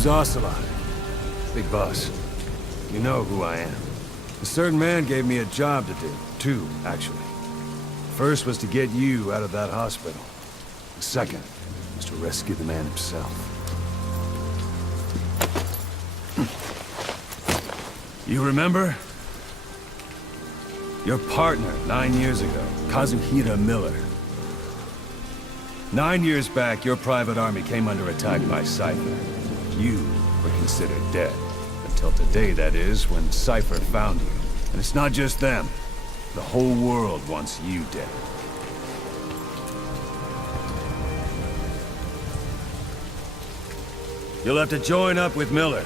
name's Ocelot. Big boss. You know who I am. A certain man gave me a job to do. Two, actually. First was to get you out of that hospital. The second was to rescue the man himself. You remember? Your partner, 9 years ago, Kazuhira Miller. 9 years back, your private army came under attack by Cypher. You were considered dead. Until today, that is, when Cypher found you. And it's not just them. The whole world wants you dead. You'll have to join up with Miller.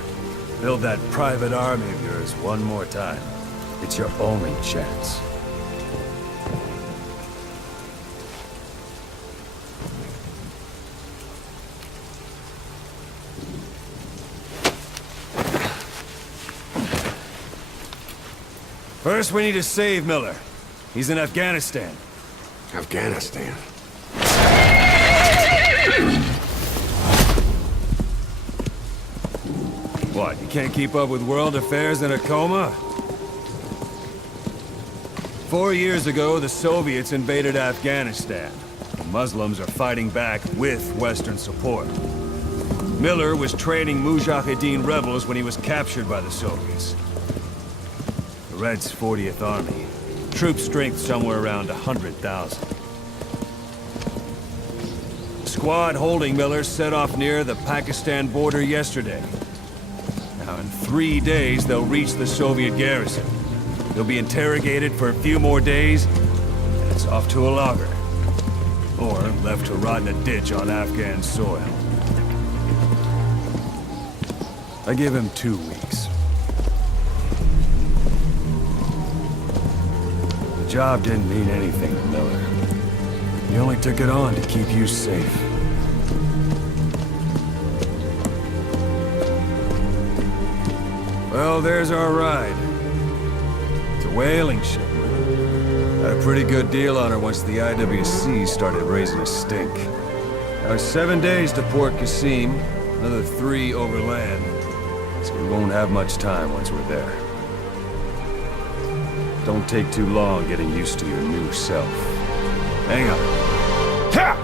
Build that private army of yours one more time. It's your only chance. First, we need to save Miller. He's in Afghanistan. Afghanistan? What, you can't keep up with world affairs in a coma? 4 years ago, the Soviets invaded Afghanistan. The Muslims are fighting back with Western support. Miller was training Mujahideen rebels when he was captured by the Soviets. The Red's 40th Army. Troop strength somewhere around 100,000. The squad holding Miller set off near the Pakistan border yesterday. Now, in 3 days, they'll reach the Soviet garrison. They'll be interrogated for a few more days, and it's off to a lager. Or left to rot in a ditch on Afghan soil. I give him 2 weeks. The job didn't mean anything to Miller. He only took it on to keep you safe. Well, there's our ride. It's a whaling ship. Had a pretty good deal on her once the IWC started raising a stink. Now 7 days to Port Qasim, another 3 overland. So we won't have much time once we're there. Don't take too long getting used to your new self. Hang on. Ha!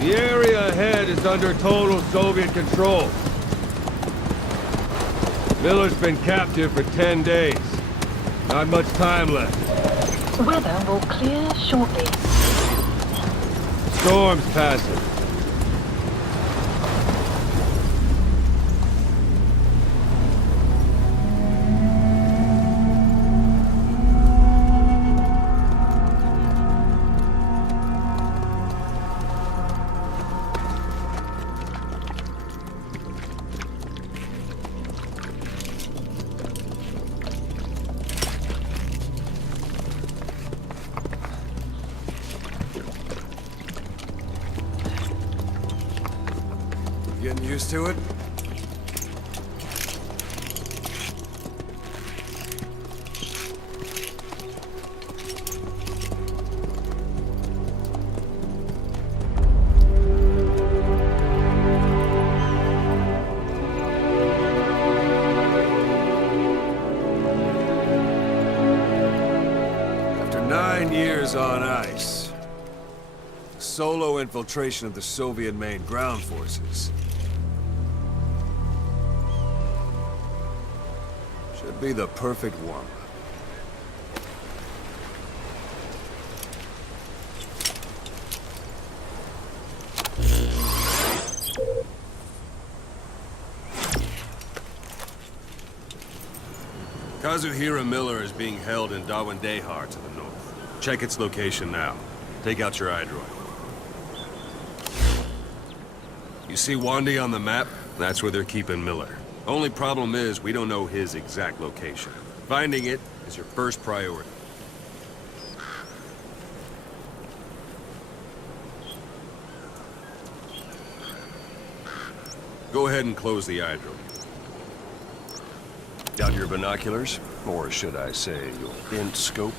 The area ahead is under total Soviet control. Miller's been captive for 10 days. Not much time left. Weather will clear shortly. Storm's passing. Getting used to it? After 9 years on ice, solo infiltration of the Soviet main ground forces should be the perfect one. Kazuhira Miller is being held in Dawandehar to the north. Check its location now. Take out your iDroid. You see Wandy on the map? That's where they're keeping Miller. Only problem is, we don't know his exact location. Finding it is your first priority. Go ahead and close the iDroid. Got your binoculars? Or should I say, your int scope?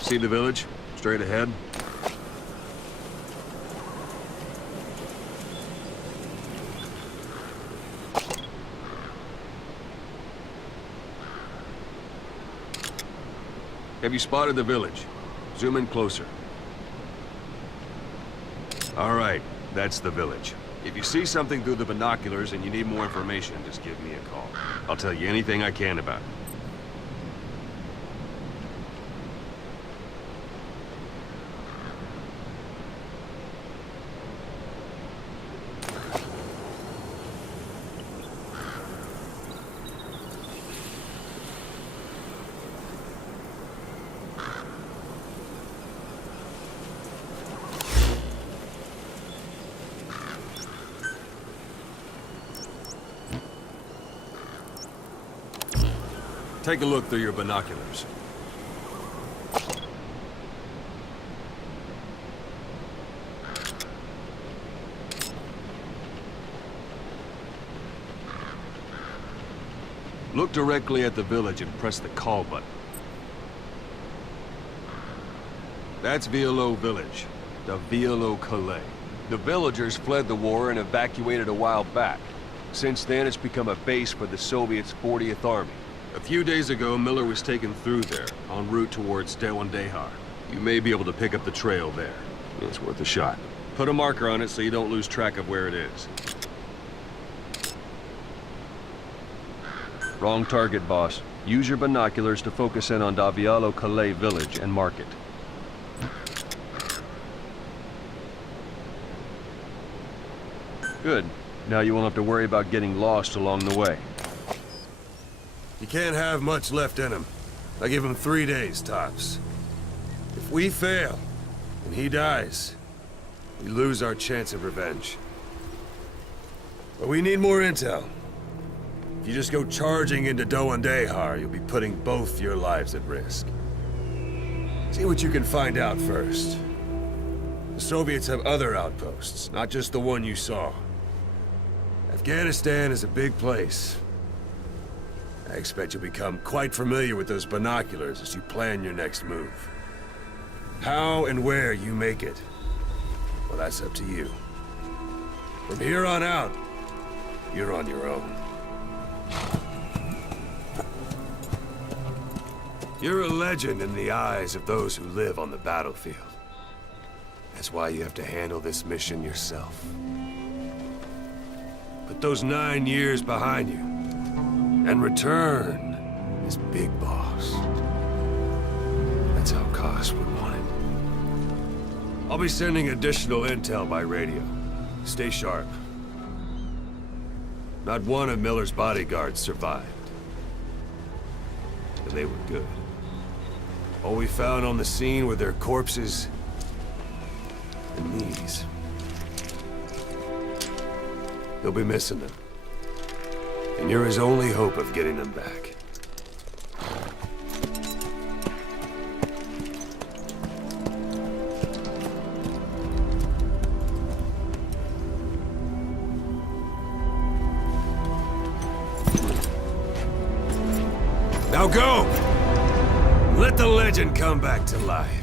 See the village? Straight ahead? Have you spotted the village? Zoom in closer. All right, that's the village. If you see something through the binoculars and you need more information, just give me a call. I'll tell you anything I can about it. Take a look through your binoculars. Look directly at the village and press the call button. That's Violo Village, the Violo Calais. The villagers fled the war and evacuated a while back. Since then, it's become a base for the Soviets' 40th Army. A few days ago, Miller was taken through there, en route towards Dawandehar. You may be able to pick up the trail there. It's worth a shot. Put a marker on it so you don't lose track of where it is. Wrong target, boss. Use your binoculars to focus in on Davialo Calais village and mark it. Good. Now you won't have to worry about getting lost along the way. You can't have much left in him. I give him 3 days, tops. If we fail, and he dies, we lose our chance of revenge. But we need more intel. If you just go charging into Dawandehar, you'll be putting both your lives at risk. See what you can find out first. The Soviets have other outposts, not just the one you saw. Afghanistan is a big place. I expect you'll become quite familiar with those binoculars as you plan your next move. How and where you make it, well, that's up to you. From here on out, you're on your own. You're a legend in the eyes of those who live on the battlefield. That's why you have to handle this mission yourself. Put those 9 years behind you, and return as Big Boss. That's how Koss would want it. I'll be sending additional intel by radio. Stay sharp. Not one of Miller's bodyguards survived. And they were good. All we found on the scene were their corpses and these. He'll be missing them. And you're his only hope of getting them back. Now go! Let the legend come back to life.